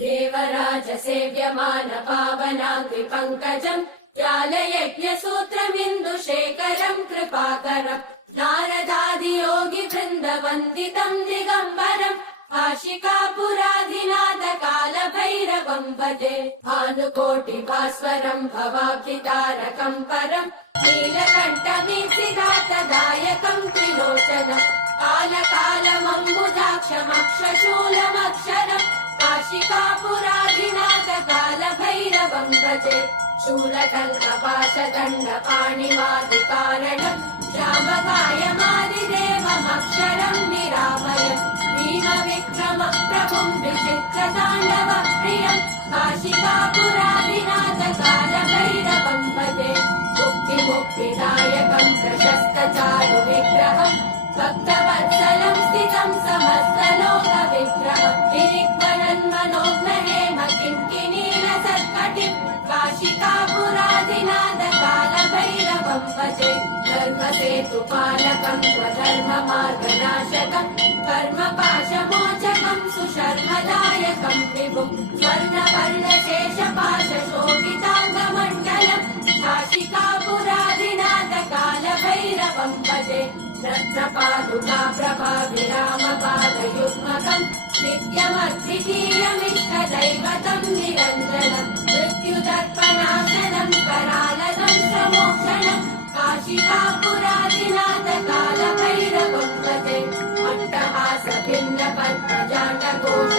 देवराज सेव्यमान पावनाङ्घ्रि पङ्कजम् ज्ञानयज्ञसूत्रमिन्दुशेखरम् कृपाकरम् नारदादियोगि वृन्दवन्दितम् दिगम्बरम् काशिकापुराधिनाथ कालभैरवम् भजे भानुकोटिभास्वरम् भवाब्धितारकम् परम् नीलकण्ठमीशिदातदायकम् त्रिलोचनम् कालकालमम्बुजाक्षमक्षशूलमक्षरम् काशिकापुराधिनाथ कालभैरवम् भजे शूलकल्पपाशदण्डपाणिमादिकारणम् श्यामकायमादिदेवमक्षरम् निरामयम् भीमविक्रम प्रभुम् विचित्रताण्डव प्रियम् काशिकापुराधिनाथ कालभैरवम् भजे मुक्तिदायकम् प्रशस्तचारु विग्रहम् भक्तवत्सलम् स्थितम् समस्तलोकविग्रहम् गिरिग्वनन्मनोग्रहेम किङ्किणीरसत्कटिम् काशिकापुराधिनाथ कालभैरवम् भजे धर्मसेतुपालकम् स्वधर्ममार्गनाशकम् कर्मपाशमोचकम् सुशर्मदायकम् विभुम् स्वर्णवर्णशेषपाशशोभिताङ्गमण्डलम् काशिकापुराधिनाथ कालभैरवम् भजे रत्नपादुका प्रभाविरामपादयुग्मकम् नित्यमद्वितीयमिष्टदैवतम् निरञ्जनम् मृत्युदर्पनाशनम् करालदम् समोक्षणम् काशिकापुराधिनाथ कालभैरवम् भजे अट्टहास भिन्न पद्मजाण्डकोश